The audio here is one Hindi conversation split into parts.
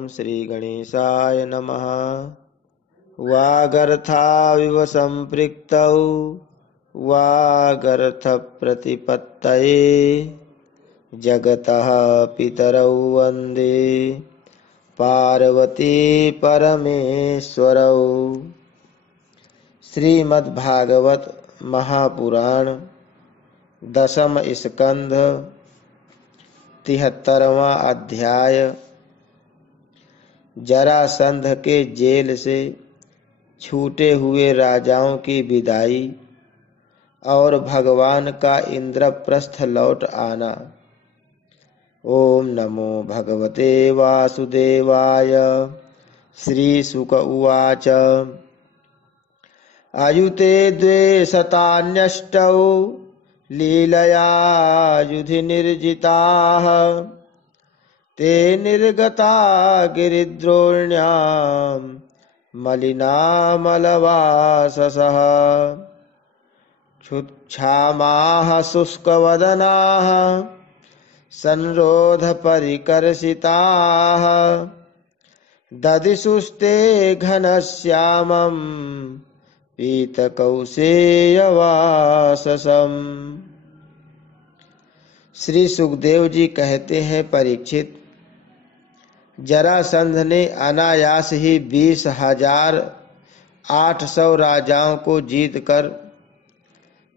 ओम श्री गणेशाय नमः। वागर्थाविव संपृक्तौ वागर्थ प्रतिपत्तये जगतः पितरौ वन्दे पार्वती परमेश्वरौ। श्रीमद्भागवत महापुराण दशम स्कंध 73वां अध्याय। जरासंध के जेल से छूटे हुए राजाओं की विदाई और भगवान का इंद्रप्रस्थ लौट आना। ओम नमो भगवते वासुदेवाय। श्री शुक उवाच। आयुते द्वे शतान्यष्टौ लीलया युधि निर्जिताः ते निर्गता गिरिद्रोण्यां मलिनामलवाससः क्षुच्छामाः शुष्कवदनाः संरोधपरिकर्षिताः ददिशुस्ते घनश्यामम् पीतकौशेयवाससम्। श्री सुखदेव जी कहते हैं, परीक्षित, जरासंध ने अनायास ही 20,800 राजाओं को जीतकर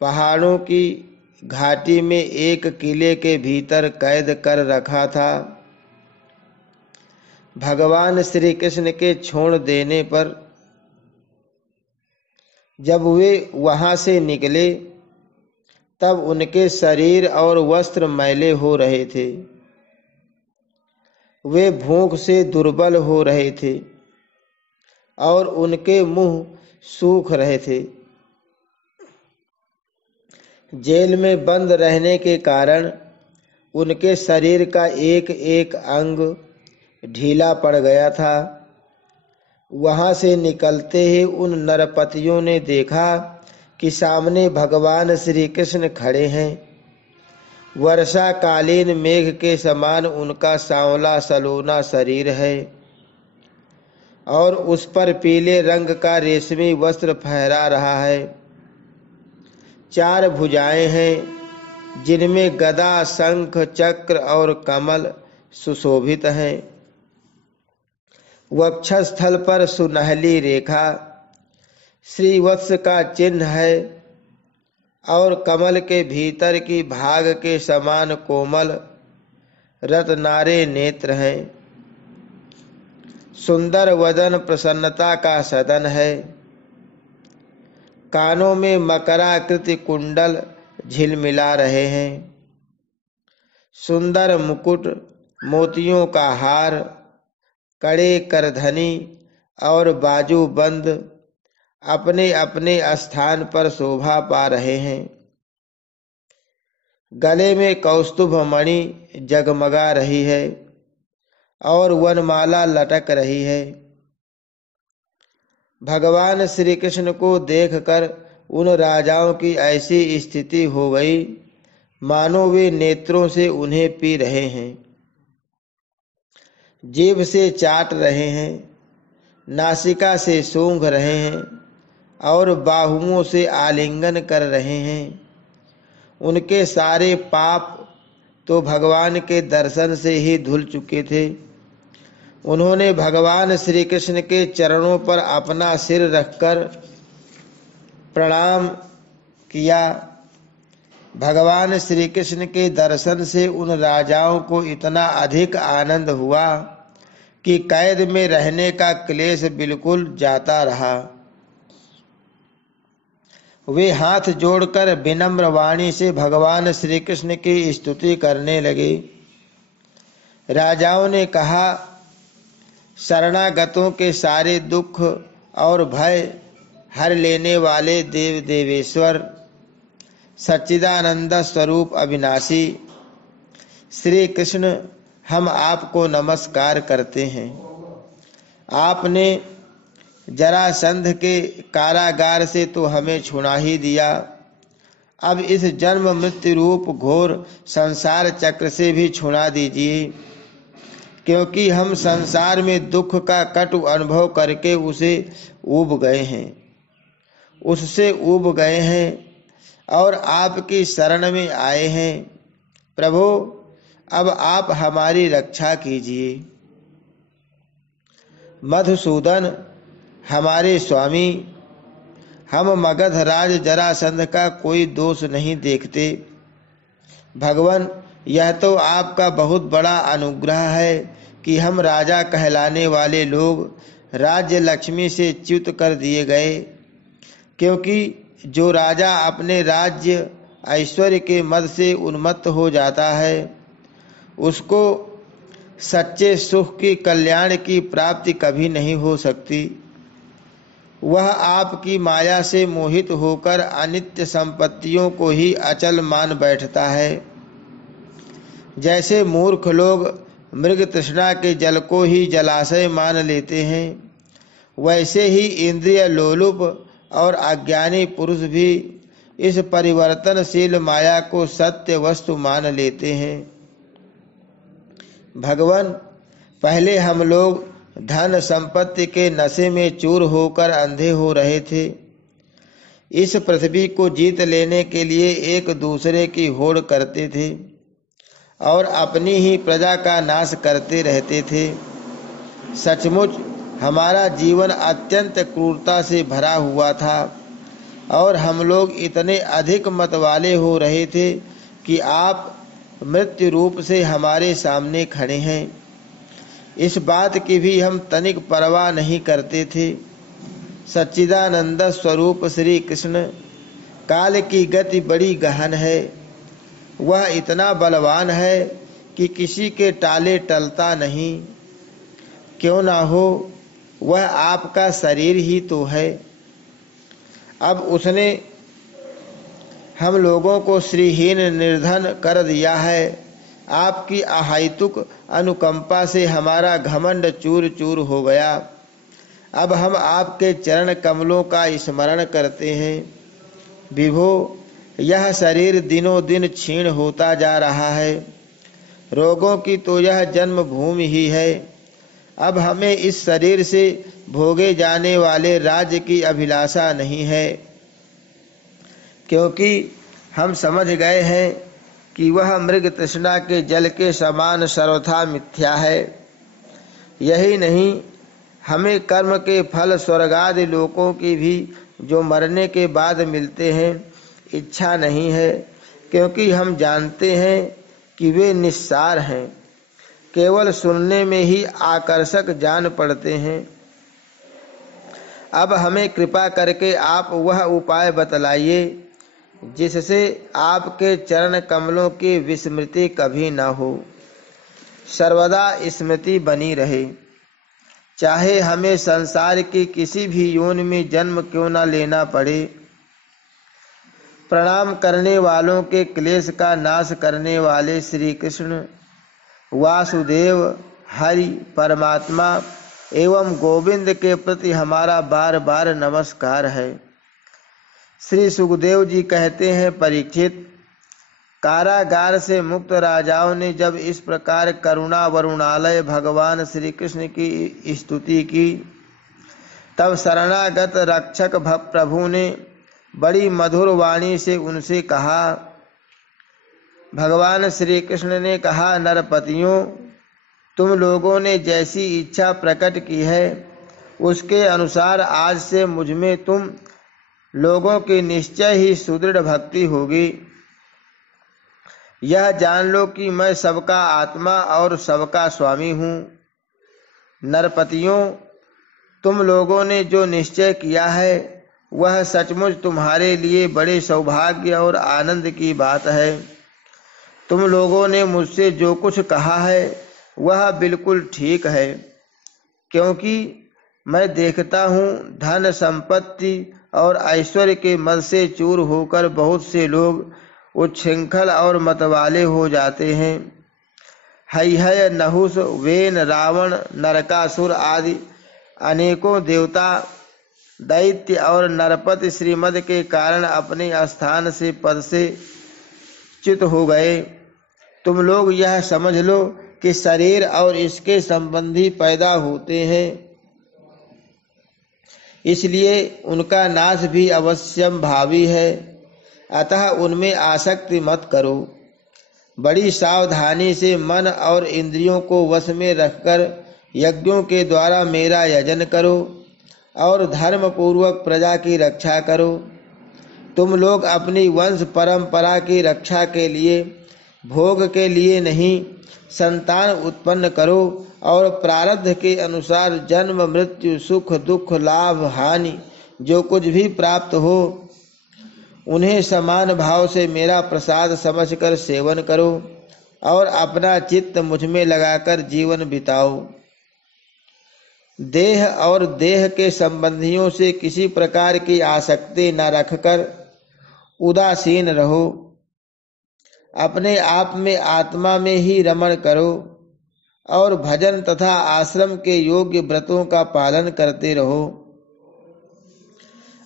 पहाड़ों की घाटी में एक किले के भीतर कैद कर रखा था। भगवान श्री कृष्ण के छोड़ देने पर जब वे वहां से निकले तब उनके शरीर और वस्त्र मैले हो रहे थे। वे भूख से दुर्बल हो रहे थे और उनके मुंह सूख रहे थे। जेल में बंद रहने के कारण उनके शरीर का एक एक अंग ढीला पड़ गया था। वहां से निकलते ही उन नरपतियों ने देखा कि सामने भगवान श्री कृष्ण खड़े हैं। वर्षाकालीन मेघ के समान उनका सांवला सलोना शरीर है और उस पर पीले रंग का रेशमी वस्त्र फहरा रहा है। 4 भुजाएं हैं जिनमें गदा, शंख, चक्र और कमल सुशोभित हैं। वक्षस्थल पर सुनहली रेखा श्रीवत्स का चिन्ह है और कमल के भीतर की भाग के समान कोमल रत्नारे नेत्र हैं। सुंदर वदन प्रसन्नता का सदन है। कानों में मकराकृति कुंडल झिलमिला रहे हैं। सुंदर मुकुट, मोतियों का हार, कड़े करधनी और बाजूबंद अपने अपने स्थान पर शोभा पा रहे हैं। गले में कौस्तुभ मणि जगमगा रही है और वनमाला लटक रही है। भगवान श्री कृष्ण को देखकर उन राजाओं की ऐसी स्थिति हो गई मानो वे नेत्रों से उन्हें पी रहे हैं, जीभ से चाट रहे हैं, नासिका से सूंघ रहे हैं और बाहुओं से आलिंगन कर रहे हैं। उनके सारे पाप तो भगवान के दर्शन से ही धुल चुके थे। उन्होंने भगवान श्री कृष्ण के चरणों पर अपना सिर रखकर प्रणाम किया। भगवान श्री कृष्ण के दर्शन से उन राजाओं को इतना अधिक आनंद हुआ कि कैद में रहने का क्लेश बिल्कुल जाता रहा। वे हाथ जोड़कर विनम्र वाणी से भगवान श्री कृष्ण की स्तुति करने लगे। राजाओं ने कहा, शरणागतों के सारे दुख और भय हर लेने वाले देव देवेश्वर, सच्चिदानंद स्वरूप अविनाशी श्री कृष्ण, हम आपको नमस्कार करते हैं। आपने जरासंध के कारागार से तो हमें छुड़ा ही दिया, अब इस जन्म मृत्यु रूप घोर संसार चक्र से भी छुड़ा दीजिए। क्योंकि हम संसार में दुख का कटु अनुभव करके उसे ऊब गए हैं, उससे ऊब गए हैं और आपकी शरण में आए हैं। प्रभु, अब आप हमारी रक्षा कीजिए। मधुसूदन, हमारे स्वामी, हम मगध राज जरासंध का कोई दोष नहीं देखते। भगवान, यह तो आपका बहुत बड़ा अनुग्रह है कि हम राजा कहलाने वाले लोग राज्य लक्ष्मी से च्युत कर दिए गए, क्योंकि जो राजा अपने राज्य ऐश्वर्य के मद से उन्मत्त हो जाता है, उसको सच्चे सुख की कल्याण की प्राप्ति कभी नहीं हो सकती। वह आपकी माया से मोहित होकर अनित्य संपत्तियों को ही अचल मान बैठता है। जैसे मूर्ख लोग मृग तृष्णा के जल को ही जलाशय मान लेते हैं, वैसे ही इंद्रिय लोलुप और अज्ञानी पुरुष भी इस परिवर्तनशील माया को सत्य वस्तु मान लेते हैं। भगवान, पहले हम लोग धन संपत्ति के नशे में चूर होकर अंधे हो रहे थे। इस पृथ्वी को जीत लेने के लिए एक दूसरे की होड़ करते थे और अपनी ही प्रजा का नाश करते रहते थे। सचमुच हमारा जीवन अत्यंत क्रूरता से भरा हुआ था और हम लोग इतने अधिक मत वाले हो रहे थे कि आप मृत्यु रूप से हमारे सामने खड़े हैं, इस बात की भी हम तनिक परवाह नहीं करते थे। सच्चिदानंद स्वरूप श्री कृष्ण, काल की गति बड़ी गहन है। वह इतना बलवान है कि किसी के टाले टलता नहीं। क्यों ना हो, वह आपका शरीर ही तो है। अब उसने हम लोगों को श्रीहीन निर्धन कर दिया है। आपकी अहेतुक अनुकंपा से हमारा घमंड चूर चूर हो गया। अब हम आपके चरण कमलों का स्मरण करते हैं। विभो, यह शरीर दिनों दिन क्षीण होता जा रहा है। रोगों की तो यह जन्मभूमि ही है। अब हमें इस शरीर से भोगे जाने वाले राज्य की अभिलाषा नहीं है, क्योंकि हम समझ गए हैं कि वह मृग तृष्णा के जल के समान सर्वथा मिथ्या है। यही नहीं, हमें कर्म के फल स्वर्गादि लोकों की भी जो मरने के बाद मिलते हैं इच्छा नहीं है, क्योंकि हम जानते हैं कि वे निस्सार हैं, केवल सुनने में ही आकर्षक जान पड़ते हैं। अब हमें कृपा करके आप वह उपाय बतलाइए जिससे आपके चरण कमलों की विस्मृति कभी न हो, सर्वदा स्मृति बनी रहे। चाहे हमें संसार की किसी भी योनि में जन्म क्यों न लेना पड़े। प्रणाम करने वालों के क्लेश का नाश करने वाले श्री कृष्ण, वासुदेव, हरि, परमात्मा एवं गोविंद के प्रति हमारा बार बार नमस्कार है। श्री सुखदेव जी कहते हैं, परीक्षित, कारागार से मुक्त राजाओं ने जब इस प्रकार करुणा वरुणालय भगवान श्री कृष्ण की स्तुति की, तब शरणागत रक्षक प्रभु ने बड़ी मधुर वाणी से उनसे कहा। भगवान श्री कृष्ण ने कहा, नरपतियों, तुम लोगों ने जैसी इच्छा प्रकट की है उसके अनुसार आज से मुझ में तुम लोगों की निश्चय ही सुदृढ़ भक्ति होगी। यह जान लो कि मैं सबका आत्मा और सबका स्वामी हूँ। नरपतियों, तुम लोगों ने जो निश्चय किया है वह सचमुच तुम्हारे लिए बड़े सौभाग्य और आनंद की बात है। तुम लोगों ने मुझसे जो कुछ कहा है वह बिल्कुल ठीक है, क्योंकि मैं देखता हूँ धन संपत्ति और ऐश्वर्य के मद से चूर होकर बहुत से लोग उच्छृंखल और मतवाले हो जाते हैं। हय, नहुस, वेन, रावण, नरकासुर आदि अनेकों देवता, दैत्य और नरपति श्रीमद के कारण अपने स्थान से पद से च्युत हो गए। तुम लोग यह समझ लो कि शरीर और इसके संबंधी पैदा होते हैं, इसलिए उनका नाश भी अवश्यम भावी है। अतः उनमें आसक्ति मत करो। बड़ी सावधानी से मन और इंद्रियों को वश में रखकर यज्ञों के द्वारा मेरा यजन करो और धर्म पूर्वक प्रजा की रक्षा करो। तुम लोग अपनी वंश परंपरा की रक्षा के लिए, भोग के लिए नहीं, संतान उत्पन्न करो और प्रारब्ध के अनुसार जन्म, मृत्यु, सुख, दुख, लाभ, हानि जो कुछ भी प्राप्त हो उन्हें समान भाव से मेरा प्रसाद समझकर सेवन करो और अपना चित्त मुझ में लगाकर जीवन बिताओ। देह और देह के संबंधियों से किसी प्रकार की आसक्ति न रखकर उदासीन रहो। अपने आप में आत्मा में ही रमण करो और भजन तथा आश्रम के योग्य व्रतों का पालन करते रहो।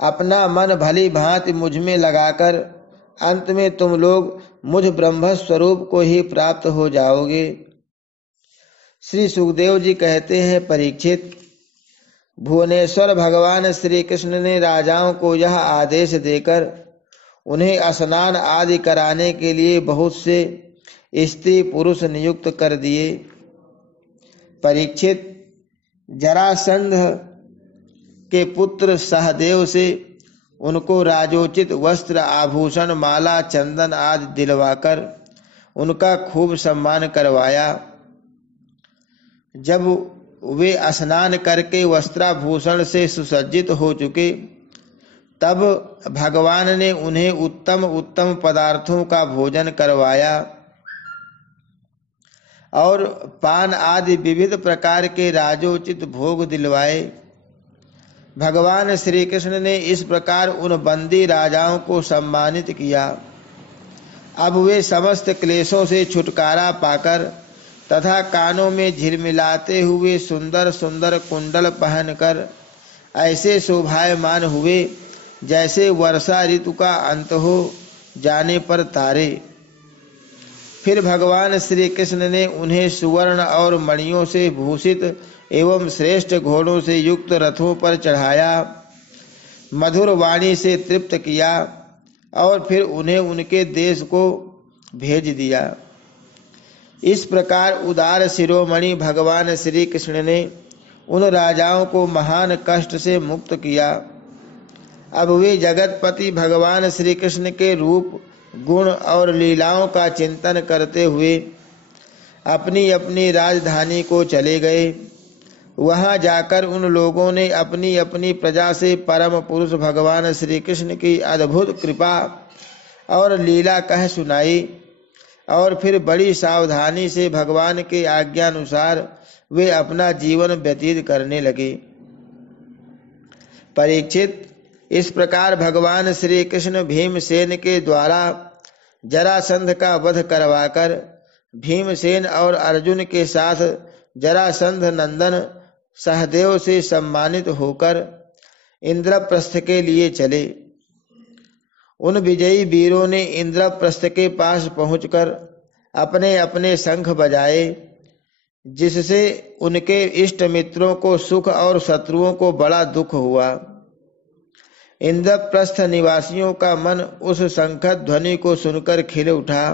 अपना मन भली भांति मुझ में लगाकर अंत में तुम लोग मुझ ब्रह्म स्वरूप को ही प्राप्त हो जाओगे। श्री सुखदेव जी कहते हैं, परीक्षित, भुवनेश्वर भगवान श्री कृष्ण ने राजाओं को यह आदेश देकर उन्हें स्नान आदि कराने के लिए बहुत से स्त्री पुरुष नियुक्त कर दिए। परीक्षित, जरासंध के पुत्र सहदेव से उनको राजोचित वस्त्र, आभूषण, माला, चंदन आदि दिलवाकर उनका खूब सम्मान करवाया। जब वे स्नान करके वस्त्राभूषण से सुसज्जित हो चुके तब भगवान ने उन्हें उत्तम उत्तम पदार्थों का भोजन करवाया और पान आदि विविध प्रकार के राजोचित भोग दिलवाए। भगवान श्री कृष्ण ने इस प्रकार उन बंदी राजाओं को सम्मानित किया। अब वे समस्त क्लेशों से छुटकारा पाकर तथा कानों में झिलमिलाते हुए सुंदर सुंदर कुंडल पहनकर ऐसे शोभायमान हुए जैसे वर्षा ऋतु का अंत हो जाने पर तारे। फिर भगवान श्री कृष्ण ने उन्हें सुवर्ण और मणियों से भूषित एवं श्रेष्ठ घोड़ों से युक्त रथों पर चढ़ाया, मधुर वाणी से तृप्त किया और फिर उन्हें उनके देश को भेज दिया। इस प्रकार उदार शिरोमणि भगवान श्री कृष्ण ने उन राजाओं को महान कष्ट से मुक्त किया। अब वे जगतपति भगवान श्री कृष्ण के रूप, गुण और लीलाओं का चिंतन करते हुए अपनी अपनी राजधानी को चले गए। वहां जाकर उन लोगों ने अपनी अपनी प्रजा से परम पुरुष भगवान श्री कृष्ण की अद्भुत कृपा और लीला कह सुनाई और फिर बड़ी सावधानी से भगवान के आज्ञानुसार वे अपना जीवन व्यतीत करने लगे। परीक्षित, इस प्रकार भगवान श्री कृष्ण भीमसेन के द्वारा जरासंध का वध करवाकर भीमसेन और अर्जुन के साथ जरासंध नंदन सहदेव से सम्मानित होकर इंद्रप्रस्थ के लिए चले। उन विजयी वीरों ने इंद्रप्रस्थ के पास पहुंचकर अपने अपने शंख बजाए, जिससे उनके इष्ट मित्रों को सुख और शत्रुओं को बड़ा दुख हुआ। इंद्रप्रस्थ निवासियों का मन उस शंख ध्वनि को सुनकर खिल उठा।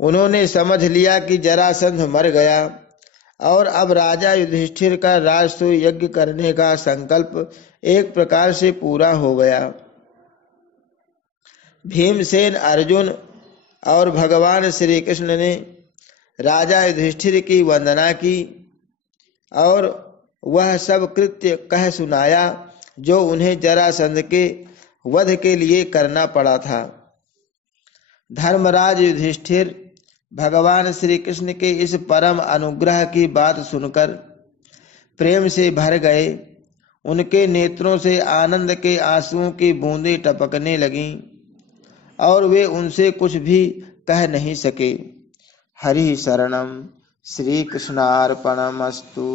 उन्होंने समझ लिया कि जरासंध मर गया और अब राजा युधिष्ठिर का राजसूय यज्ञ करने का संकल्प एक प्रकार से पूरा हो गया। भीमसेन, अर्जुन और भगवान श्री कृष्ण ने राजा युधिष्ठिर की वंदना की और वह सब कृत्य कह सुनाया जो उन्हें जरासंध के वध के लिए करना पड़ा था। धर्मराज युधिष्ठिर भगवान श्री कृष्ण के इस परम अनुग्रह की बात सुनकर प्रेम से भर गए। उनके नेत्रों से आनंद के आंसुओं की बूंदें टपकने लगीं और वे उनसे कुछ भी कह नहीं सके। हरि शरणम। श्री कृष्णार्पणमस्तु।